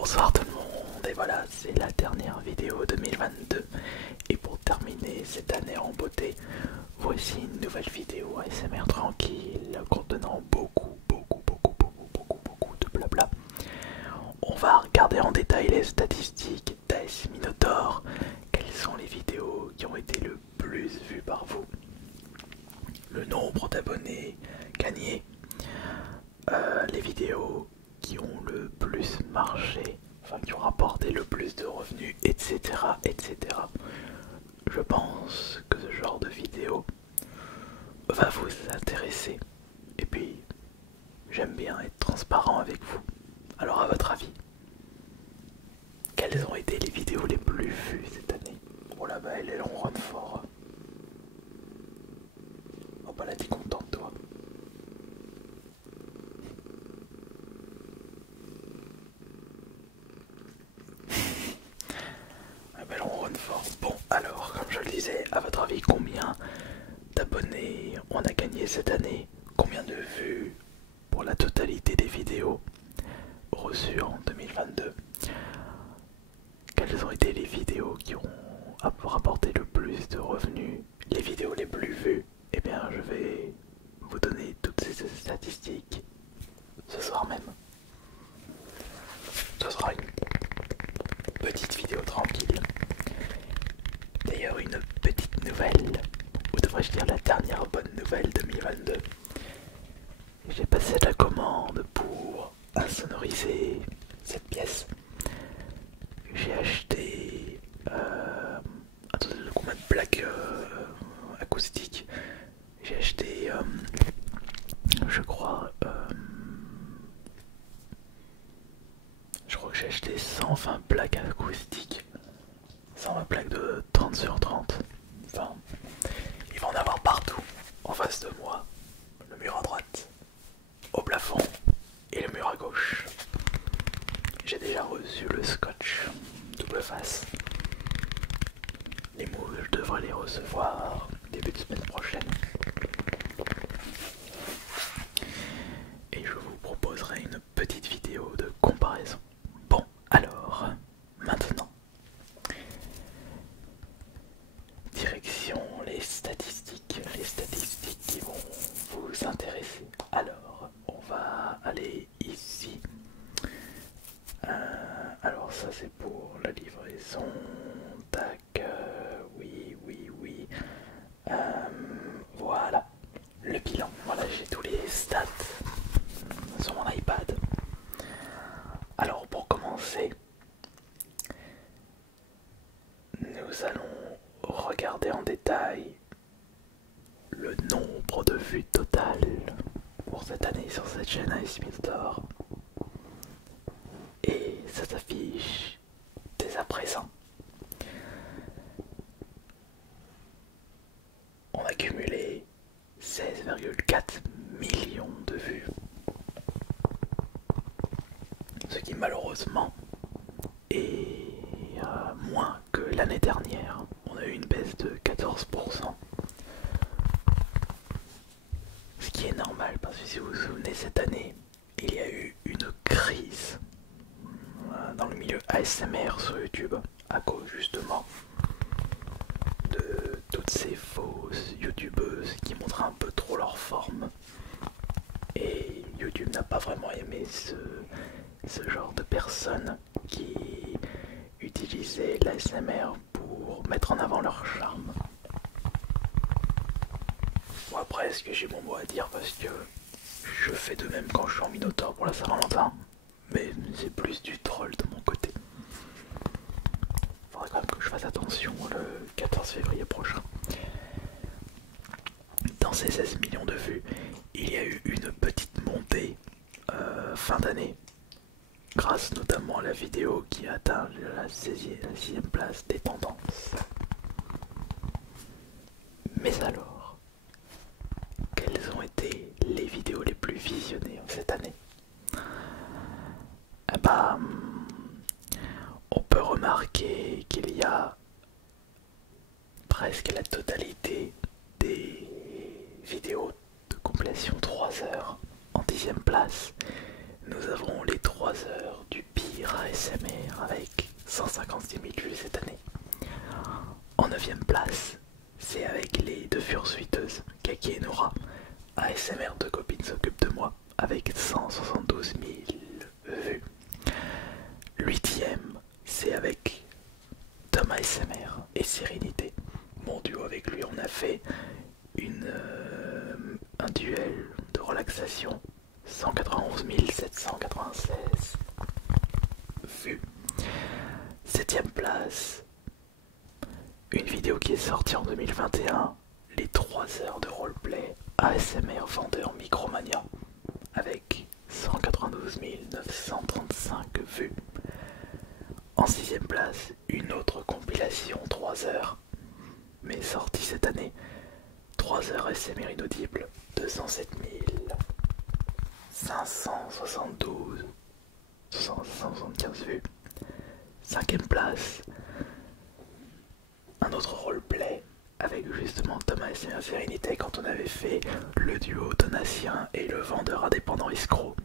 Bonsoir tout le monde, et voilà, c'est la dernière vidéo 2022. Et pour terminer cette année en beauté, voici une nouvelle vidéo ASMR tranquille contenant beaucoup de blabla. On va regarder en détail les statistiques d'AS Minotaur. Quelles sont les vidéos qui ont été le plus vues par vous, le nombre d'abonnés gagnés, les vidéos qui ont le plus marché, enfin qui ont rapporté le plus de revenus, etc. Je pense que ce genre de vidéo va vous intéresser. Et puis, j'aime bien être transparent avec vous. Alors à votre avis, quelles ont été les vidéos les plus vues cette année? Oh là bas, elle ronronne fort. Oh bah là, t'es contente toi. Ah bah, elle ronronne fort. Bon, alors, comme je le disais, à votre avis, combien d'abonnés on a gagné cette année? Combien de vues pour la totalité des vidéos reçues en 2022? Quelles ont été les vidéos qui ont rapporté le plus de revenus? Les vidéos les plus vues? Eh bien, je vais vous donner toutes ces statistiques ce soir même. Ce sera une petite vidéo tranquille. D'ailleurs, une petite nouvelle, ou devrais-je dire la dernière bonne nouvelle 2022. J'ai passé la commande pour insonoriser cette pièce. J'ai acheté combien de plaques acoustiques. J'ai acheté, je crois que j'ai acheté 120 plaques acoustiques. 120 plaques de 30 sur 30. Enfin, il va en avoir partout. En face de moi, le mur à droite, au plafond et le mur à gauche. J'ai déjà reçu le scotch double face. Les moules, je devrais les recevoir début de semaine prochaine. Et je vous proposerai une petite vidéo de comparaison. Bon, alors, maintenant, direction les statistiques qui vont vous intéresser. Alors, on va aller ici. Alors ça c'est pour la livraison. Tac, oui. Voilà, le bilan. Voilà, j'ai tous les stats sur mon iPad. Alors pour commencer, nous allons regarder en détail le nombre de vues totales pour cette année sur cette chaîne AS Minotaur. Et ça s'affiche dès à présent. On a cumulé 16,4 millions de vues. Ce qui malheureusement est moins que l'année dernière. On a eu une baisse de 14%. Ce qui est normal parce que si vous vous souvenez, cette année, il y a eu une crise dans le milieu ASMR sur YouTube à cause justement de toutes ces fausses youtubeuses qui montrent un peu trop leur forme. Et YouTube n'a pas vraiment aimé ce genre de personnes qui utilisaient l'ASMR pour mettre en avant leur charme. Bon, après, est-ce que j'ai mon mot à dire parce que je fais de même quand je suis en Minotaur pour la Saint-Valentin, mais c'est plus du troll de mon côté. Faudrait quand même que je fasse attention le 14 février prochain. Dans ces 16 millions de vues, il y a eu une petite montée fin d'année, grâce notamment à la vidéo qui a atteint la 6ème place des tendances. Mais alors, quelles ont été les vidéos les plus visionnées cette année? Eh ben, on peut remarquer qu'il y a presque la totalité des vidéos de compilation 3 heures en 10ème place. Nous avons les 3 heures du pire délire ASMR avec 156 000 vues cette année. En 9ème place, c'est avec les deux fursuiteuses, Kaki et Nora. ASMR de copines s'occupe de moi avec 172 000 vues. 8ème, c'est avec Tom ASMR et Sérénité. Mon duo avec lui, on a fait un duel de relaxation. 191 796 vues. 7ème place, une vidéo qui est sortie en 2021, les 3 heures de roleplay ASMR vendeur Micromania avec 192 935 vues. En 6ème place, une autre compilation 3 heures, mais sortie cette année, 3 heures ASMR inaudible, 207 575 vues. 5ème place, un autre roleplay avec justement Thomas et Sérénité quand on avait fait le duo Donatien et le vendeur indépendant escroc.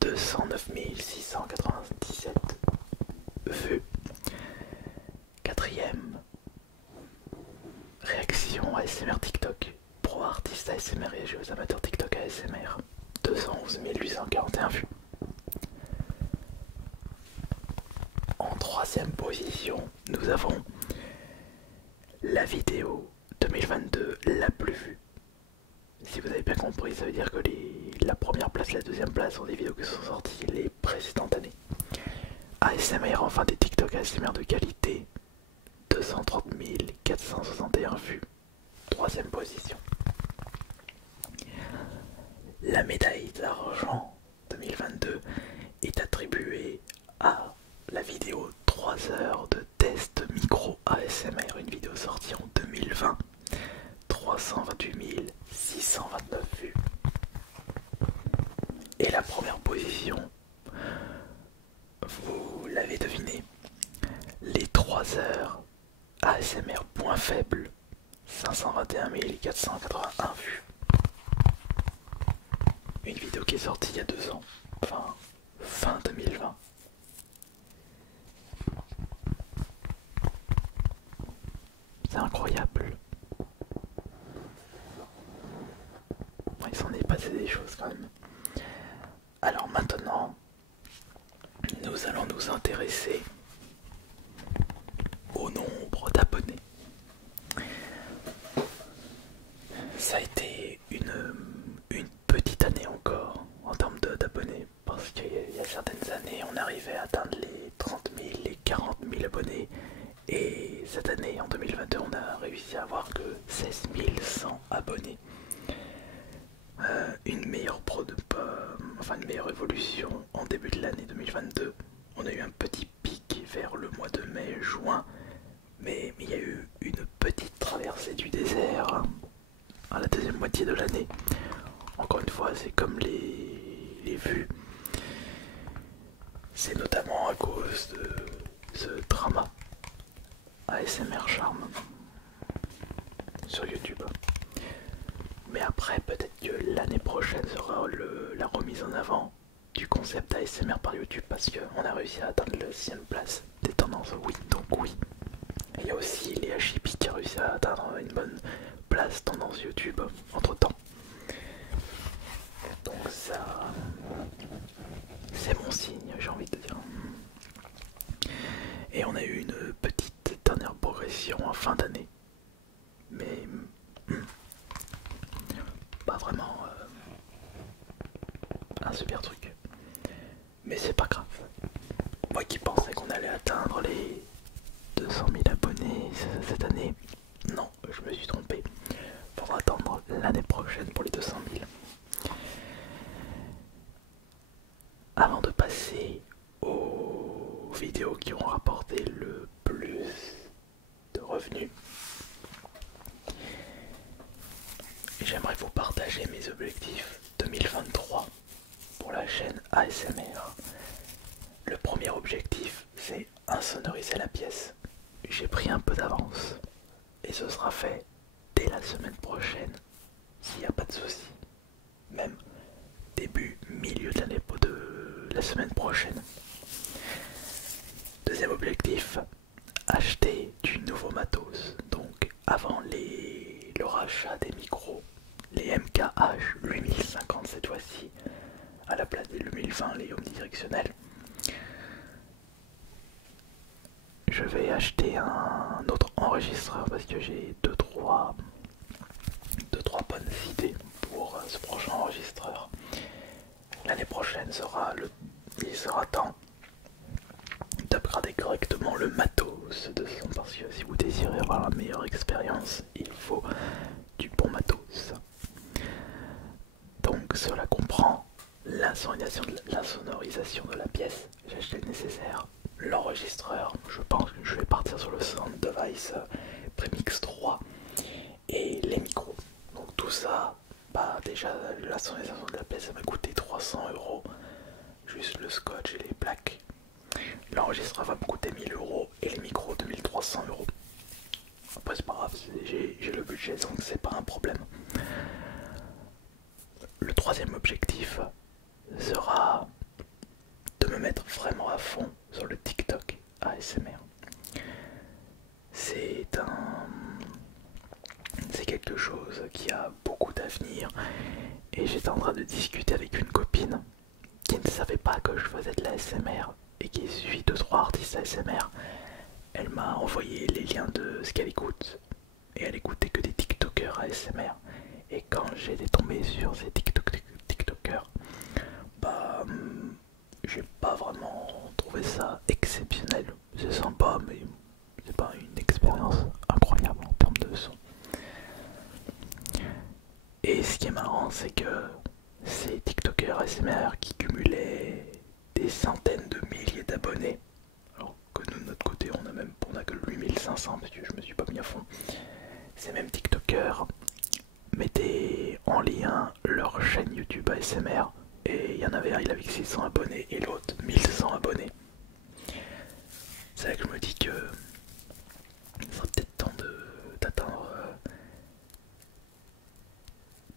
209 697 vues. 4ème, réaction ASMR TikTok, pro artiste ASMR et jeux amateurs TikTok ASMR, 211 841 vues. En 3ème position, nous avons la vidéo 2022 la plus vue. Si vous avez bien compris, ça veut dire que la première place et la 2ème place sont des vidéos qui sont sorties les précédentes années. ASMR, enfin des TikTok ASMR de qualité, 230 461 vues. 3ème position. La médaille d'argent 2022 est attribuée à la vidéo 3 heures de test micro ASMR, une vidéo sortie en 2020, 328 629 vues. Et la première position, vous l'avez deviné, les 3 heures ASMR point faible, 521 481 vues. Une vidéo qui est sortie il y a 2 ans, enfin fin 2020. C'est incroyable. Il s'en est passé des choses quand même. Alors maintenant, nous allons nous intéresser au nombre d'abonnés. Ça a été une petite année encore en termes d'abonnés, parce qu'il y a certaines années on arrivait à atteindre les 30 000, les 40 000 abonnés, et cette année en 2022 on a réussi à avoir que 16 100 abonnés. Une meilleure une meilleure évolution en début de l'année 2022. On a eu un petit pic vers le mois de mai-juin, mais il y a eu une petite traversée du désert à la 2ème moitié de l'année. Encore une fois, c'est comme les vues. C'est notamment à cause de ce drama ASMR Charme sur YouTube. Mais après, peut-être que l'année prochaine sera la remise en avant du concept ASMR par YouTube, parce qu'on a réussi à atteindre la 6ème place des tendances. Oui, donc oui. Et il y a aussi les HIP qui a réussi à atteindre une bonne place tendance YouTube entre temps. Donc ça, c'est mon signe, j'ai envie de dire. Et on a eu une petite dernière progression en fin d'année. Mais pas vraiment un super truc. Mais c'est pas grave. Moi qui pensais qu'on allait atteindre les 200 000 abonnés cette année, non, je me suis trompé. Faudra attendre l'année prochaine pour les 200 000. Avant de passer aux vidéos qui ont rapporté le plus de revenus, j'aimerais vous partager mes objectifs 2023 pour la chaîne ASMR. Le premier objectif, c'est insonoriser la pièce. J'ai pris un peu d'avance et ce sera fait dès la semaine prochaine, s'il n'y a pas de souci. Même début, milieu de la semaine prochaine. acheté un autre enregistreur parce que j'ai deux trois bonnes idées pour ce prochain enregistreur. L'année prochaine il sera temps d'upgrader correctement le matos de son, parce que si vous désirez avoir la meilleure expérience, il faut du bon matos. Donc cela comprend la sonorisation de la pièce, j'ai acheté le nécessaire, l'enregistreur, je pense que je vais partir sur le Sound Device Premix 3 et les micros. Donc tout ça, bah déjà la sonorisation de la pièce ça m'a coûté 300€, juste le scotch et les plaques. L'enregistreur va me coûter 1000€ et les micros 2300€. Après c'est pas grave, j'ai le budget donc c'est pas un problème. Le troisième objectif sera de me mettre vraiment à fond sur le TikTok ASMR. C'est quelque chose qui a beaucoup d'avenir et j'étais en train de discuter avec une copine qui ne savait pas que je faisais de l'ASMR et qui suit 2-3 artistes ASMR. Elle m'a envoyé les liens de ce qu'elle écoute et elle écoutait que des TikTokers ASMR. Et quand j'ai tombé sur ces TikTokers, bah j'ai pas vraiment trouvé ça exceptionnel. C'est sympa mais c'est pas une expérience incroyable en termes de son. Et ce qui est marrant c'est que ces TikTokers ASMR qui cumulaient des centaines de milliers d'abonnés, alors que nous de notre côté on a que 8500 parce que je me suis pas mis à fond. Ces mêmes TikTokers mettaient en lien leur chaîne YouTube ASMR et il y en avait un, il avait 600 abonnés et l'autre 1100 abonnés. C'est là que je me dis que il sera peut-être temps d'atteindre,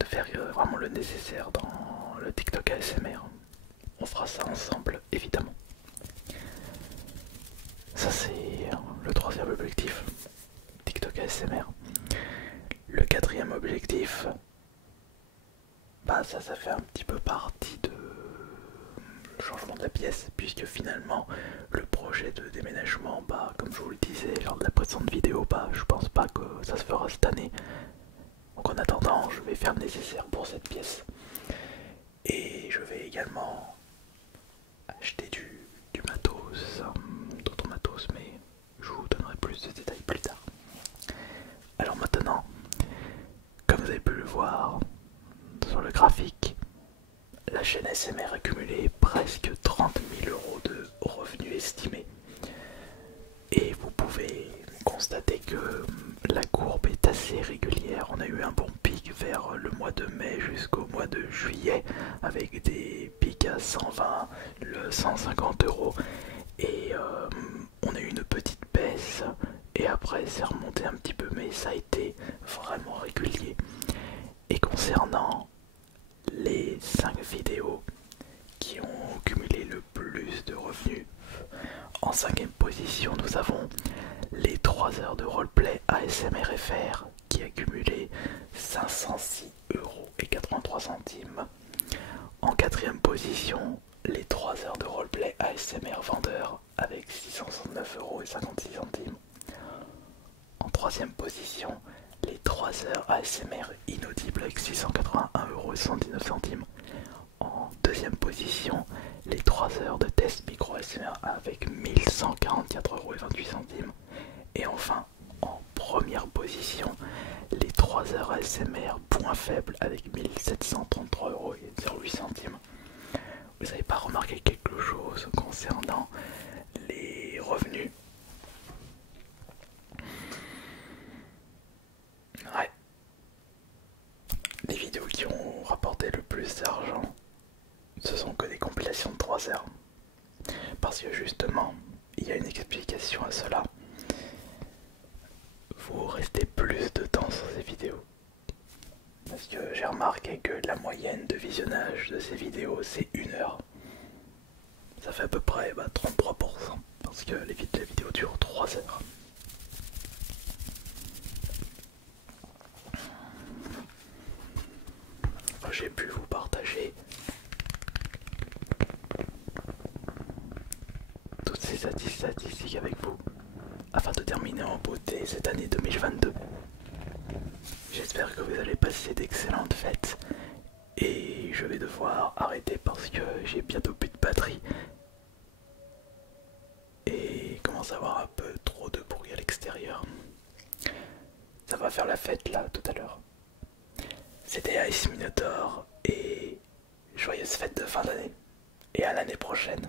de faire vraiment le nécessaire dans le TikTok ASMR. On fera ça ensemble évidemment. Ça c'est le troisième objectif, TikTok ASMR. Le quatrième objectif, bah ça fait un petit peu partie de le changement de la pièce, puisque finalement le projet de déménagement, bah comme je vous le disais lors de la précédente vidéo, bah je pense pas que ça se fera cette année. Donc en attendant, je vais faire le nécessaire pour cette pièce. Et je vais également acheter du matos, d'autres matos, mais je vous donnerai plus de détails plus tard. Alors maintenant, comme vous avez pu le voir sur le graphique, la chaîne ASMR a cumulé presque 30 000€ de revenus estimés. Et vous pouvez constater que la courbe est assez régulière. On a eu un bon pic vers le mois de mai jusqu'au mois de juillet avec des pics à 120, 150€. Et on a eu une petite baisse et après c'est remonté un petit peu, mais ça a été vraiment régulier. Et concernant les 5 vidéos qui ont cumulé le plus de revenus, en 5ème position nous avons les 3 heures de roleplay ASMR FR qui a cumulé 506,83€. En 4ème position, les 3 heures de roleplay ASMR vendeur avec 669,56€. En 3ème position, les 3 heures ASMR inaudible avec 681,79€. En 2ème position, les 3 heures de test micro ASMR avec 1144,28€. Et enfin, en 1ère position, les 3 heures ASMR point faible avec 1733,08€. Vous n'avez pas remarqué quelque chose concernant les revenus? Ouais. Les vidéos qui ont rapporté le plus d'argent, ce sont que des compilations de 3 heures. Parce que justement, il y a une explication à cela. Vous restez plus de temps sur ces vidéos. Parce que j'ai remarqué que la moyenne de visionnage de ces vidéos c'est 1 heure. Ça fait à peu près 33%. Parce que les vidéos durent 3 heures. J'ai pu vous partager toutes ces statistiques avec vous afin de terminer en beauté cette année 2022. J'espère que vous allez passer d'excellentes fêtes. Et je vais devoir arrêter parce que j'ai bientôt plus de batterie. Et commence à avoir un peu trop de bruit à l'extérieur. Ça va faire la fête là tout à l'heure. C'était Ice Minotaur et joyeuses fêtes de fin d'année. Et à l'année prochaine.